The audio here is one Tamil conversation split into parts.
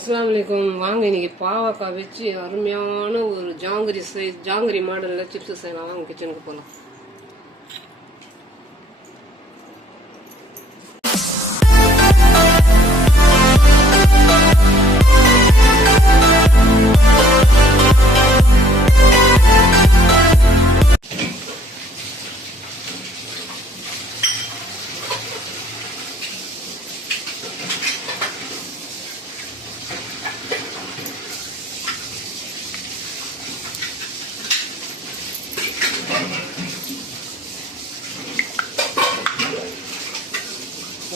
அஸ்ஸலாமு அலைக்கும். வாங்க இன்னைக்கு பாவக்காய் வச்சு அருமையான ஒரு ஜாங்கிரி மாடலில் சிப்ஸ் செய்யலாம். வாங்க கிச்சனுக்கு போகலாம்.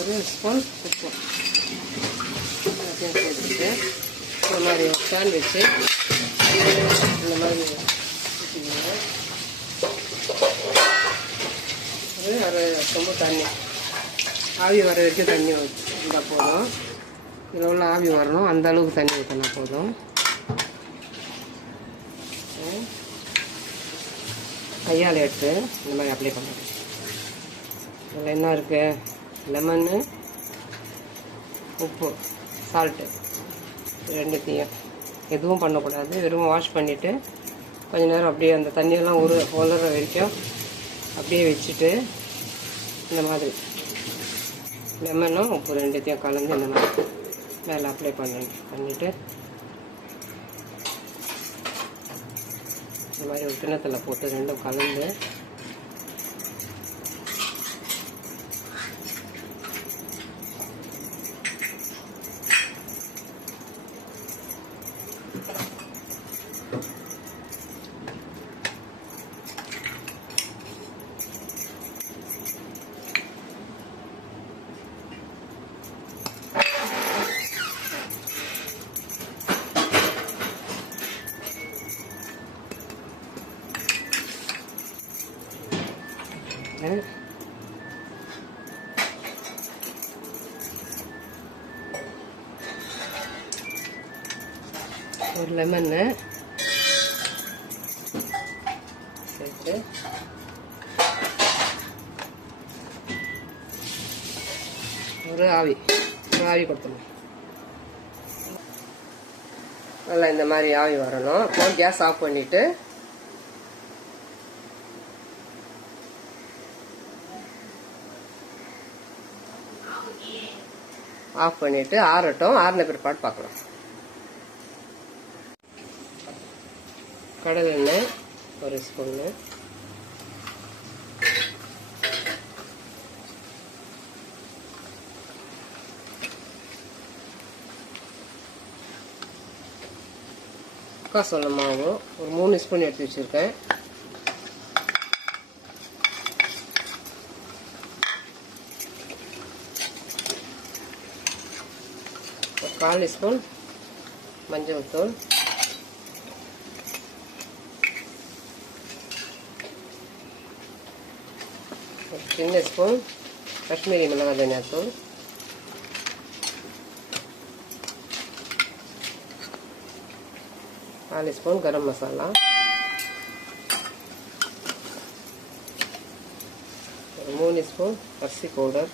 ஒரு ஸ்பூன் உப்பு சேர்த்துட்டு இந்த மாதிரி பேன் வச்சு இந்த மாதிரி ஊற்றிக்கோங்க. ஒரு அரை சொம்பு தண்ணி ஆவி வர வரைக்கும் தண்ணி இருந்தால் போதும். இதில் உள்ள ஆவி வரணும், அந்த அளவுக்கு தண்ணி ஊற்றினா போதும். கையால் எடுத்து இந்த மாதிரி அப்ளை பண்ணுறேன். இதில் என்ன இருக்குது? லெமனு, உப்பு, சால்ட்டு ரெண்டுத்தையும் எதுவும் பண்ணக்கூடாது. வெறும் வாஷ் பண்ணிவிட்டு கொஞ்சம் நேரம் அப்படியே அந்த தண்ணியெல்லாம் உலர வரைக்கும் அப்படியே வச்சுட்டு இந்த மாதிரி லெமனும் உப்பு ரெண்டுத்தையும் கலந்து இந்த மாதிரி மேலே அப்ளை பண்ணிவிட்டு இந்த மாதிரி ஒரு கிண்ணத்தில் போட்டு ரெண்டும் கலந்து ஒரு லெமன்னு சேர்த்து ஒரு ஆவி கொடுத்துடணும். நல்லா இந்த மாதிரி ஆவி வரணும். இப்போ கேஸ் ஆஃப் பண்ணிவிட்டு ஆறட்டும். ஆறின பிற்பாடு பார்க்கலாம். கடலை எண்ணெய் ஒரு ஸ்பூன்னு, முக்கால் மாவு ஒரு 3 ஸ்பூன் எடுத்து வச்சுருக்கேன். ஒரு 1/4 ஸ்பூன் மஞ்சள் தூள், ஒரு சின்ன ஸ்பூன் காஷ்மீரி மிளகாய் தனியாத்தூள், கால் ஸ்பூன் கரம் மசாலா, ஒரு 3 ஸ்பூன் அரிசி பவுடர்,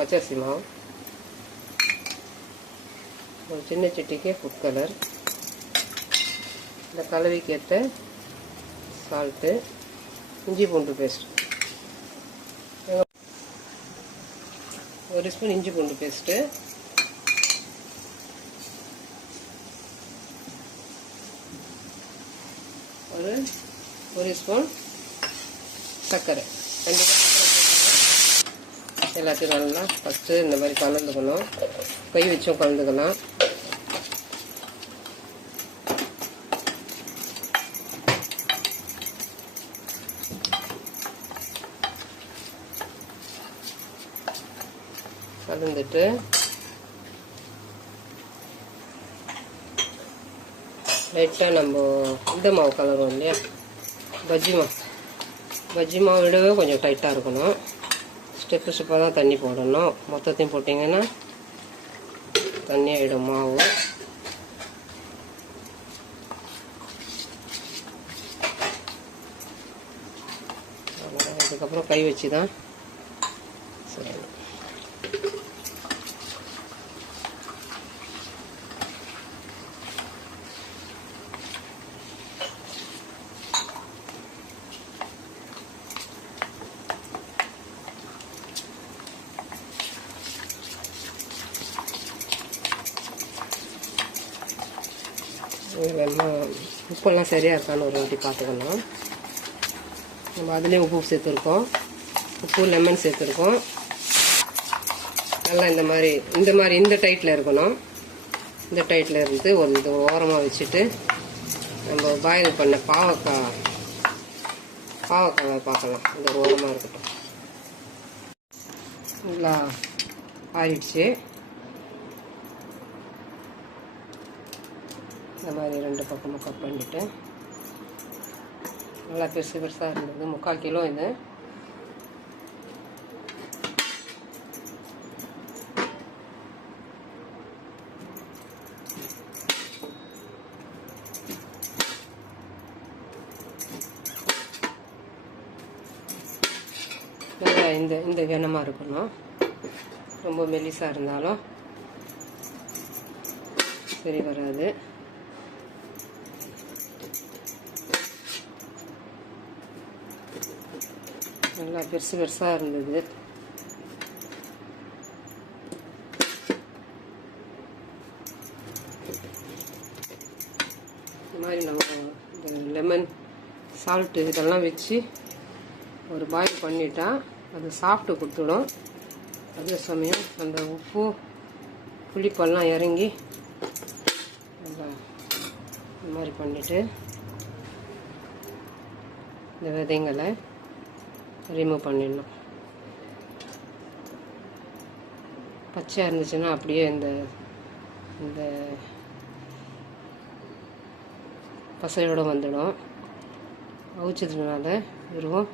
பச்சரிசி மாவு, ஒரு சின்ன சிட்டிக்கு ஃபுட் கலர், இந்த கலவைக்கு ஏற்ற சால்ட்டு, இஞ்சி பூண்டு பேஸ்ட், ஒரு ஸ்பூன் இஞ்சி பூண்டு பேஸ்ட்டு, ஒரு ஸ்பூன் சர்க்கரை, எல்லாத்தையும் நல்லா ஃபஸ்ட்டு இந்த மாதிரி கலந்துக்கணும். கை வச்சும் கலந்துக்கலாம். கலந்துட்டு லைட்டாக நம்ம இந்த மாவு கலரும் இல்லையா, பஜ்ஜி மாவு விடவே கொஞ்சம் டைட்டாக இருக்கணும். ஸ்டெப்பாக தான் தண்ணி போடணும். மொத்தத்தையும் போட்டிங்கன்னா தண்ணி ஆகிடும் மாவு. அதுக்கப்புறம் கை வச்சு தான் செய்யணும். உப்பெல்லாம் சரியாக இருக்கான்னு ஒரு வாட்டி பார்த்துக்கணும். நம்ம அதுலேயும் உப்பு சேர்த்துருக்கோம், உப்பு லெமன் சேர்த்துருக்கோம். நல்லா இந்த டைட்டில் இருக்கணும். இந்த டைட்டில் இருந்து ஒரு ஓரமாக வச்சுட்டு நம்ம பாயில் பண்ண பாவக்காய் பார்க்கலாம். இந்த ஓரமாக இருக்கட்டும். நல்லா ஆறிடுச்சு. இந்த மாதிரி 2 பக்கமும் கட் பண்ணிவிட்டு நல்லா பெருசாக இருந்தது. 3/4 கிலோ இது. நல்லா இந்த கனமாக இருக்கணும். ரொம்ப மெலிசாக இருந்தாலும் சரி வராது. நல்லா பெருசாக இருந்தது. இந்த மாதிரி நம்ம இந்த லெமன் சால்ட்டு இதெல்லாம் வச்சு ஒரு பாயில் பண்ணிட்டா அது சாப்பிட்டு கொடுத்துடும். அதே சமயம் அந்த உப்பு புளிப்பெல்லாம் இறங்கி நல்லா இந்த மாதிரி பண்ணிவிட்டு இந்த விதைங்களை ரிமூவ் பண்ணிடணும். பச்சையாக இருந்துச்சுன்னா அப்படியே இந்த பசையோடு வந்துடும். அவிச்சதுனால வெறும்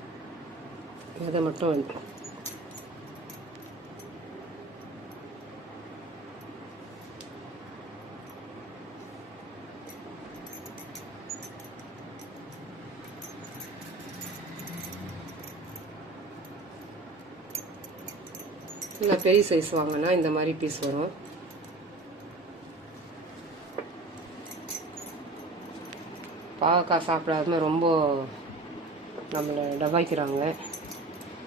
விதை மட்டும் வந்துடும். இல்லை பெரிய சைஸ் வாங்கினா இந்த மாதிரி பீஸ் வரும். பாவக்காய் சாப்பிடாம ரொம்ப நம்மளை டபாய்க்கிறாங்க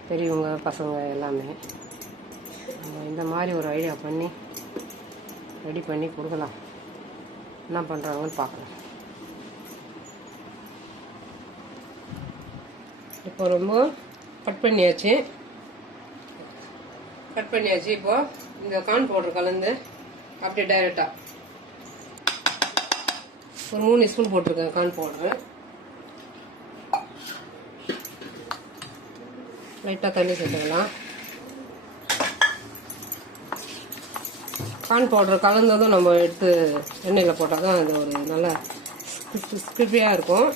பெரியவங்க பசங்க எல்லாமே. இந்த மாதிரி ஒரு ஐடியா பண்ணி ரெடி பண்ணி கொடுக்கலாம். என்ன பண்ணுறாங்கன்னு பார்க்கலாம். இப்போ ரொம்ப கட் பண்ணியாச்சு. இப்போ இந்த கார்ன் பவுடர் கலந்து அப்படியே டைரெக்டாக ஒரு 3 ஸ்பூன் போட்டிருக்கேன் கார்ன் பவுடரு. லைட்டாக தண்ணி சேர்த்துக்கலாம். கார்ன் பவுடர் கலந்ததும் நம்ம எடுத்து எண்ணெயில் போட்டால் தான் அது ஒரு நல்ல கிறிஸ்பியாக இருக்கும்.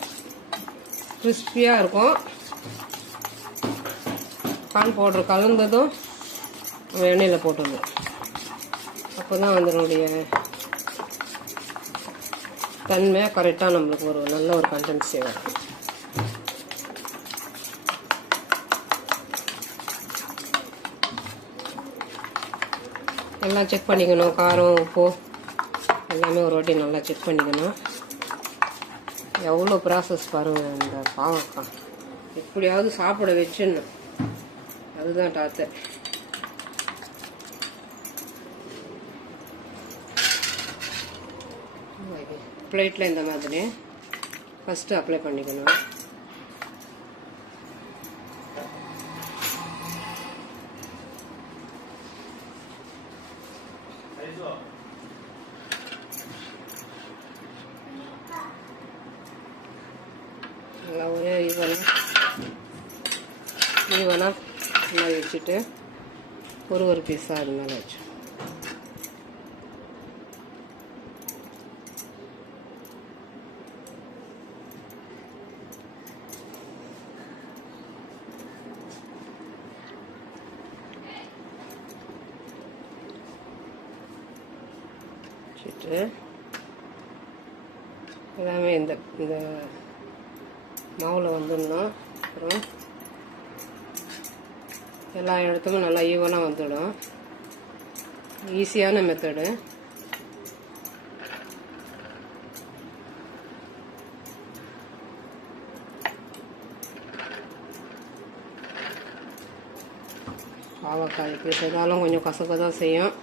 கார்ன் பவுடர் கலந்ததும் எண்ணெயில் போட்டுடணும். அப்போ தான் அதனுடைய தன்மை கரெக்டாக நம்மளுக்கு ஒரு நல்ல ஒரு கண்டென்சி வரும். எல்லாம் செக் பண்ணிக்கணும். காரம் உப்பு எல்லாமே ஒரு வாட்டி நல்லா செக் பண்ணிக்கணும். எவ்வளோ ப்ராசஸ் பாருங்கள். இந்த பாவக்காய் எப்படியாவது சாப்பிட வச்சுன்னு அதுதான் டாத்தர். பிளேட்டில் இந்த மாதிரி ஃபஸ்ட்டு அப்ளை பண்ணிக்கணும். நல்லா ஒரே ஈவனாக மாதிரி வச்சுட்டு ஒரு பீஸாக அது மேலே வச்சு எல்லாமே இந்த மாவில் வந்துடணும். அப்புறம் எல்லா இடத்துக்கும் நல்லா ஈவனாக வந்துடும். ஈஸியான மெத்தடு. பாவக்காய் எப்படி செய்தாலும் கொஞ்சம் கசக்க தான் செய்யும்.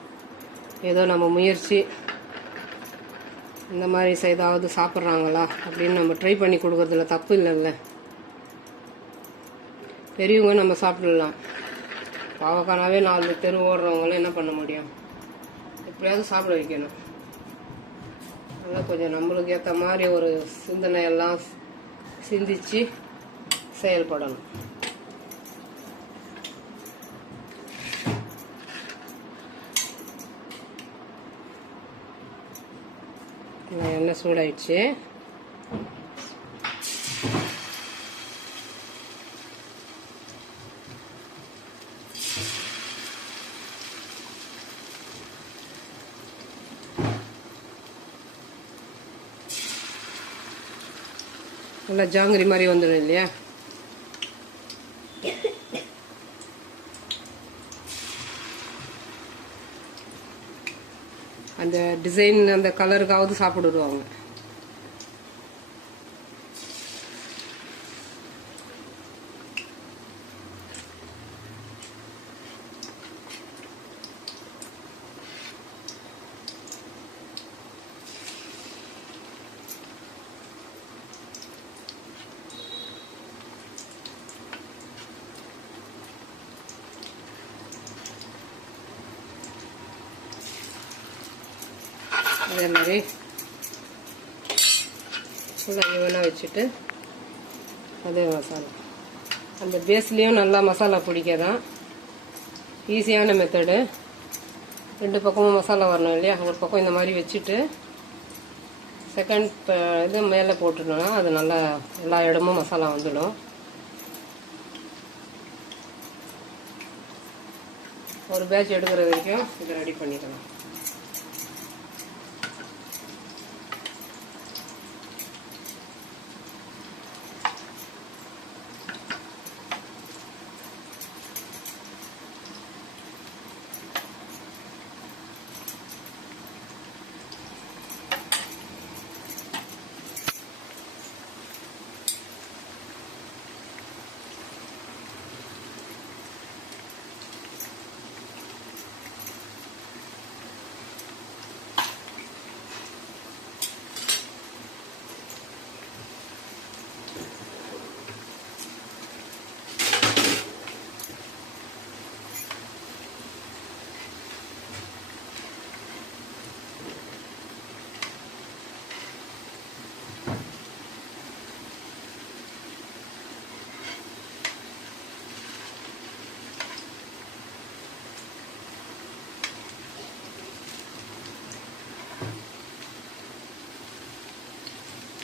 ஏதோ நம்ம முயற்சி இந்த மாதிரி செய்தாவது சாப்பிட்றாங்களா அப்படின்னு நம்ம ட்ரை பண்ணி கொடுக்கறதுல தப்பு இல்லைல்ல. பெரியவங்க நம்ம சாப்பிடலாம், பாவக்கானாவே 4 தெரு ஓடுறவங்களும் என்ன பண்ண முடியும், எப்படியாவது சாப்பிட வைக்கணும். அதெல்லாம் கொஞ்சம் நம்மளுக்கு ஏற்ற மாதிரி ஒரு சிந்தனையெல்லாம் சிந்திச்சு செயல்படணும். எண்ணெய் சூடாயிடுச்சு. நல்லா ஜாங்கிரி மாதிரி வந்துடும் இல்லையா. அந்த டிசைன் அந்த கலருக்காவது சாப்பிடுவாங்க. அதே மாதிரி ஃபுல்லாக ஈவனாக வச்சுட்டு அதே மசாலா அந்த பேஸ்லேயும் நல்லா மசாலா பிடிக்கதான் ஈஸியான மெத்தடு. 2 பக்கமும் மசாலா வரணும் இல்லையா. ஒரு பக்கம் இந்த மாதிரி வச்சுட்டு செகண்ட் இது மேலே போட்டுட்டோம்னா அது நல்லா எல்லா இடமும் மசாலா வந்துடும். ஒரு பேட்ச் எடுக்கிற வரைக்கும் இதை ரெடி பண்ணிக்கலாம்.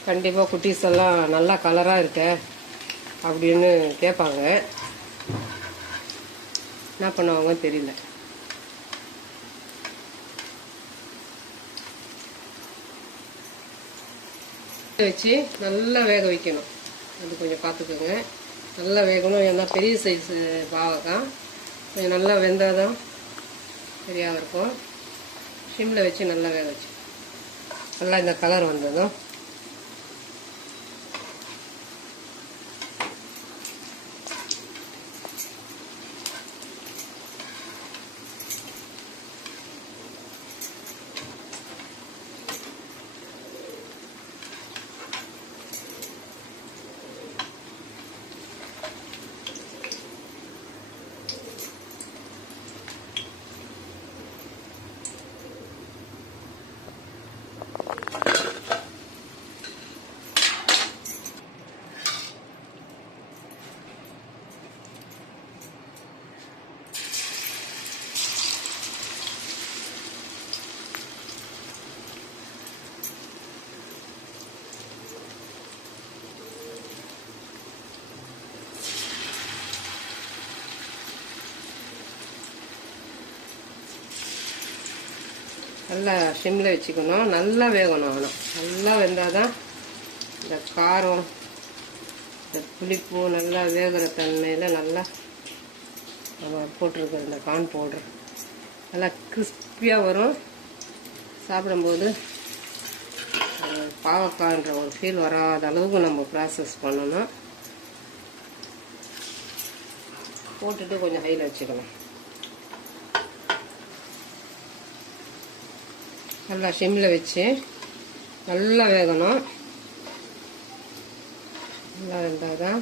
கண்டிப்பாக குட்டீஸ் எல்லாம் நல்லா கலராக இருக்க அப்படின்னு கேட்பாங்க. என்ன பண்ணுவாங்கன்னு தெரியல. வச்சு நல்லா வேக வைக்கணும். அது கொஞ்சம் பார்த்துக்கோங்க, நல்லா வேகணும். ஏன்னா பெரிய சைஸ் பாவக்காய் கொஞ்சம் நல்லா வெந்தால் தான் சரியாக இருக்கும். சிம்மில் வச்சு நல்லா வேக வச்சு நல்லா இந்த கலர் வந்ததும் நல்லா சிம்மில் வச்சுக்கணும். நல்லா வேகணும். ஆனால் நல்லா வெந்தால் தான் இந்த காரம் இந்த புளிப்பு நல்லா வேகிற தன்மையில் நல்லா நம்ம போட்டிருக்கிற இந்த கார்ன் பவுடர் நல்லா கிறிஸ்பியாக வரும். சாப்பிடும்போது பாவக்காய்ன்ற ஒரு ஃபீல் வராத அளவுக்கு நம்ம ப்ராசஸ் பண்ணணும். போட்டுட்டு கொஞ்சம் ஹையில் வச்சுக்கணும். நல்லா சிம்மில் வச்சு நல்லா வேகணும். நல்லா இருந்தால் தான்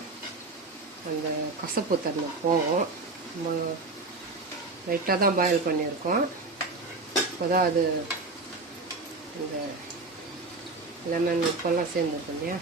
அந்த கசப்பு தன்மை போகும். நம்ம லைட்டாக தான் பாயில் பண்ணியிருக்கோம். இப்போ தான் அது இந்த லெமன் உப்பெல்லாம் சேர்ந்துருக்கும் இல்லையா.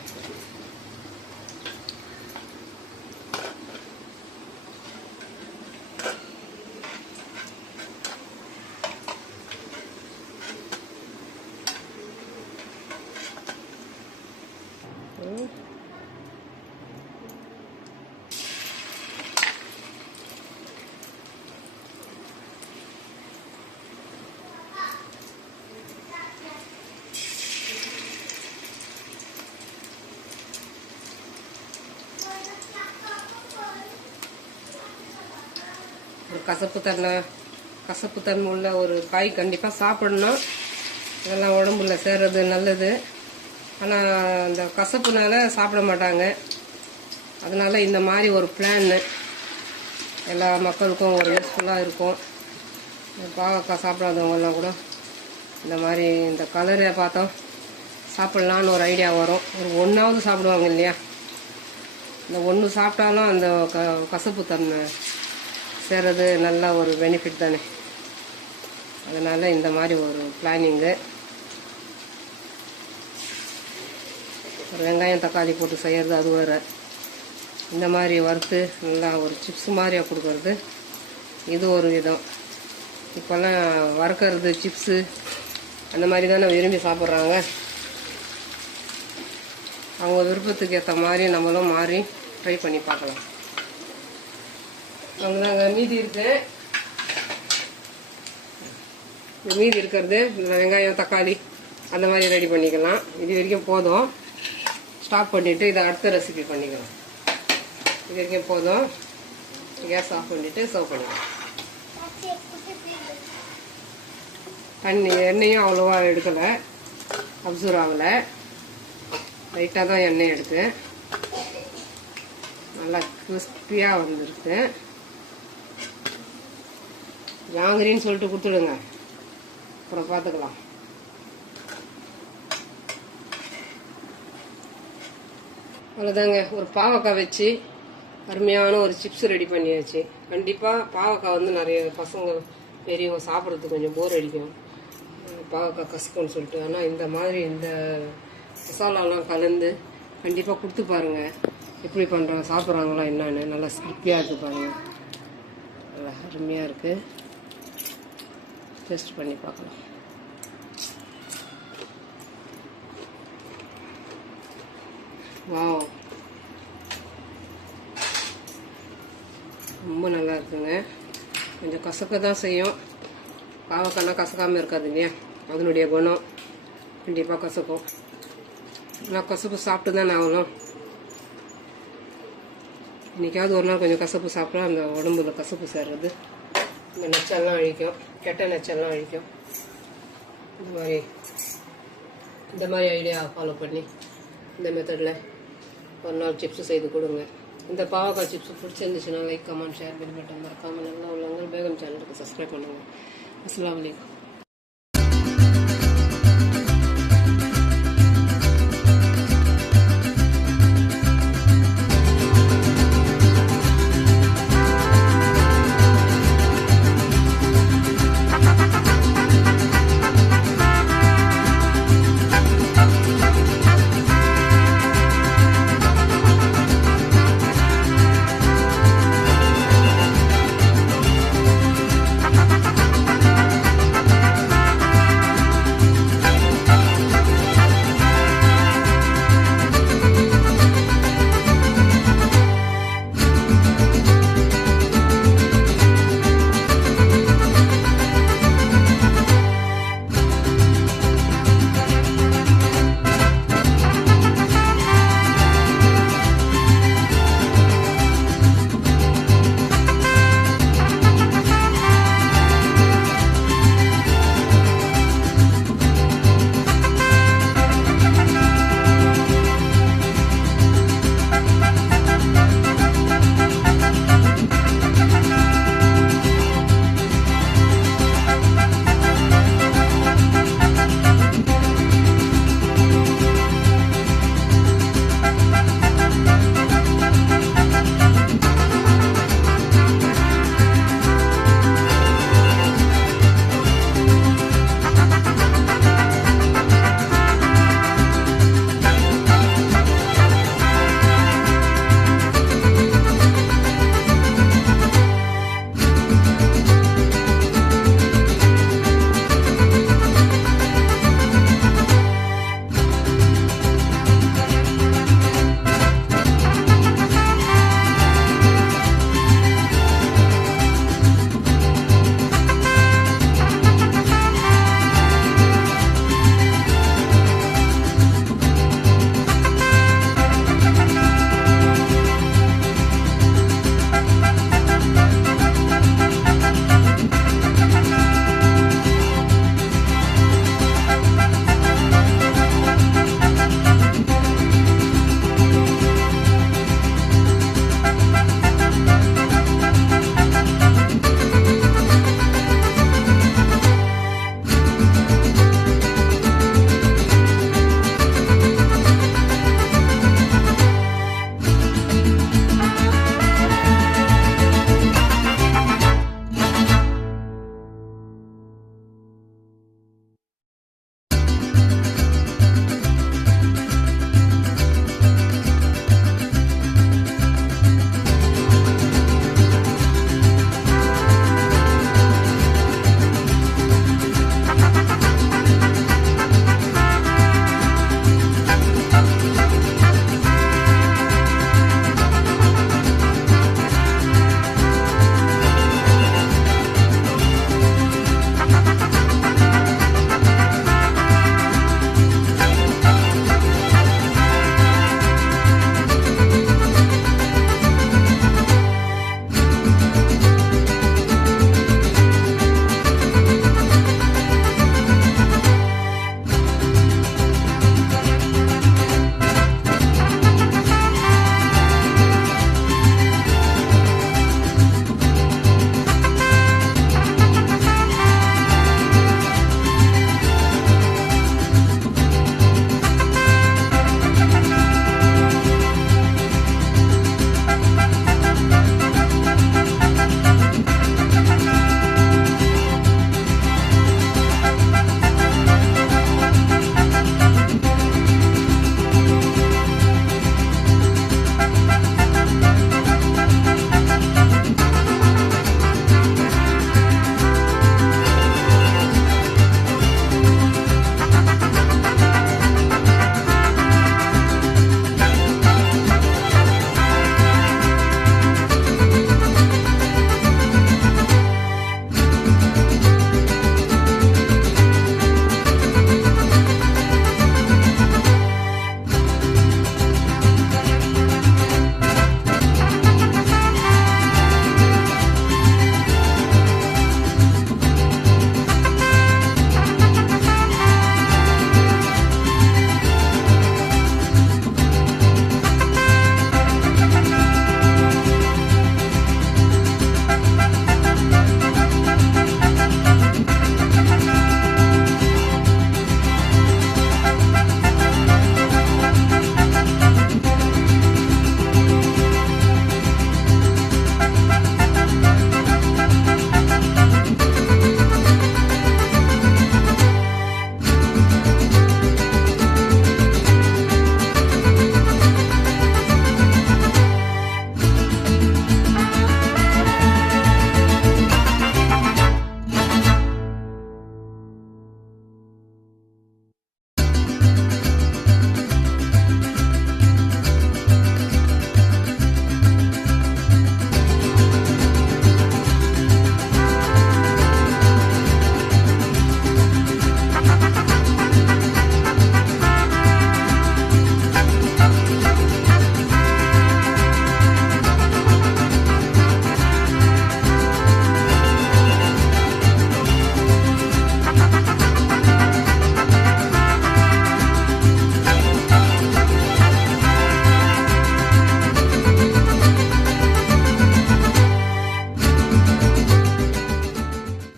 கசப்பு தன்மை உள்ள ஒரு காய் கண்டிப்பாக சாப்பிடணும். இதெல்லாம் உடம்புல சேர்றது நல்லது. ஆனால் அந்த கசப்புனால சாப்பிட மாட்டாங்க. அதனால இந்த மாதிரி ஒரு பிளான் எல்லா மக்களுக்கும் ஒரு யூஸ்ஃபுல்லாக இருக்கும். பாவக்காய் சாப்பிடாதவங்கெல்லாம் கூட இந்த மாதிரி இந்த கலரை பார்த்தோம் சாப்பிட்லான்னு ஒரு ஐடியா வரும். ஒரு ஒன்றாவது சாப்பிடுவாங்க இல்லையா. இந்த ஒன்று சாப்பிட்டாலும் அந்த கசப்பு தன்மை சேர்றது நல்ல ஒரு பெனிஃபிட் தானே. அதனால் இந்த மாதிரி ஒரு பிளானிங்கு. ஒரு வெங்காயம் தக்காளி போட்டு செய்கிறது அது வேறு. இந்த மாதிரி வறுத்து நல்லா ஒரு சிப்ஸ் மாதிரியாக கொடுக்கறது இது ஒரு விதம். இப்போல்லாம் வறுக்கிறது சிப்ஸு அந்த மாதிரி தானே விரும்பி சாப்பிட்றாங்க. அவங்க விருப்பத்துக்கு ஏற்ற மாதிரி நம்மளும் மாறி ட்ரை பண்ணி பார்க்கலாம். அவ்வளோதாங்க. மீதி இருக்கிறது வெங்காயம் தக்காளி அந்த மாதிரி ரெடி பண்ணிக்கலாம். இது வரைக்கும் போதும். ஸ்டாப் பண்ணிவிட்டு இதை அடுத்த ரெசிபி பண்ணிக்கலாம். இது வரைக்கும் போதும். கேஸ் ஆஃப் பண்ணிவிட்டு சர்வ் பண்ணிக்கலாம். எண்ணெயும் அவ்வளோவா எடுக்கலை, அப்சர்வ் ஆகலை. லைட்டாக தான் எண்ணெய் எடுத்து நல்லா கிறிஸ்பியாக வந்துருக்கு. ஜாங்கிரின்னு சொல்லிட்டு கொடுத்துடுங்க, அப்புறம் பார்த்துக்கலாம். அவ்வளோதாங்க. ஒரு பாவக்காய் வச்சு அருமையான ஒரு சிப்ஸ் ரெடி பண்ணியாச்சு. கண்டிப்பாக பாவக்காய் வந்து நிறைய பசங்க பெரியவங்க சாப்பிட்றதுக்கு கொஞ்சம் போர் அடிக்கும், பாவக்காய் கசக்குன்னு சொல்லிட்டு. ஆனால் இந்த மாதிரி இந்த மசாலாலாம் கலந்து கண்டிப்பாக கொடுத்து பாருங்கள். எப்படி பண்ணுறாங்க, சாப்பிட்றாங்களா என்னன்னு. நல்லா ஸ்கிப்பியாக இருக்குது பாருங்கள். நல்லா அருமையாக இருக்குது. டேஸ்ட் பண்ணி பார்க்கலாம். வாவ், ரொம்ப நல்லா இருக்குங்க. கொஞ்சம் கசக்க தான் செய்யும். பாவக்காய்னா கசக்காமல் இருக்காது இல்லையா, அதனுடைய குணம். கண்டிப்பாக கசக்கும். நான் கசப்பு சாப்பிட்டு தான் ஆகணும். இன்றைக்காவது ஒரு நாள் கொஞ்சம் கசப்பு சாப்பிட்டா அந்த உடம்புல கசப்பு சேர்றது, இந்த நச்செல்லாம் அழிக்கும், கெட்ட நச்செல்லாம் அழிக்கும். இந்த மாதிரி ஐடியா ஃபாலோ பண்ணி இந்த மெத்தடில் ஒரு நாள் சிப்ஸ் செய்து கொடுங்க. இந்த பாவக்காய் சிப்ஸ் பிடிச்சிருந்துச்சுன்னா like, comment, share, bell button மறக்காமல் நல்லா உள்ளவங்க பேகம் சேனலுக்கு சப்ஸ்கிரைப் பண்ணுங்கள். அஸ்ஸலாமு அலைக்கும்.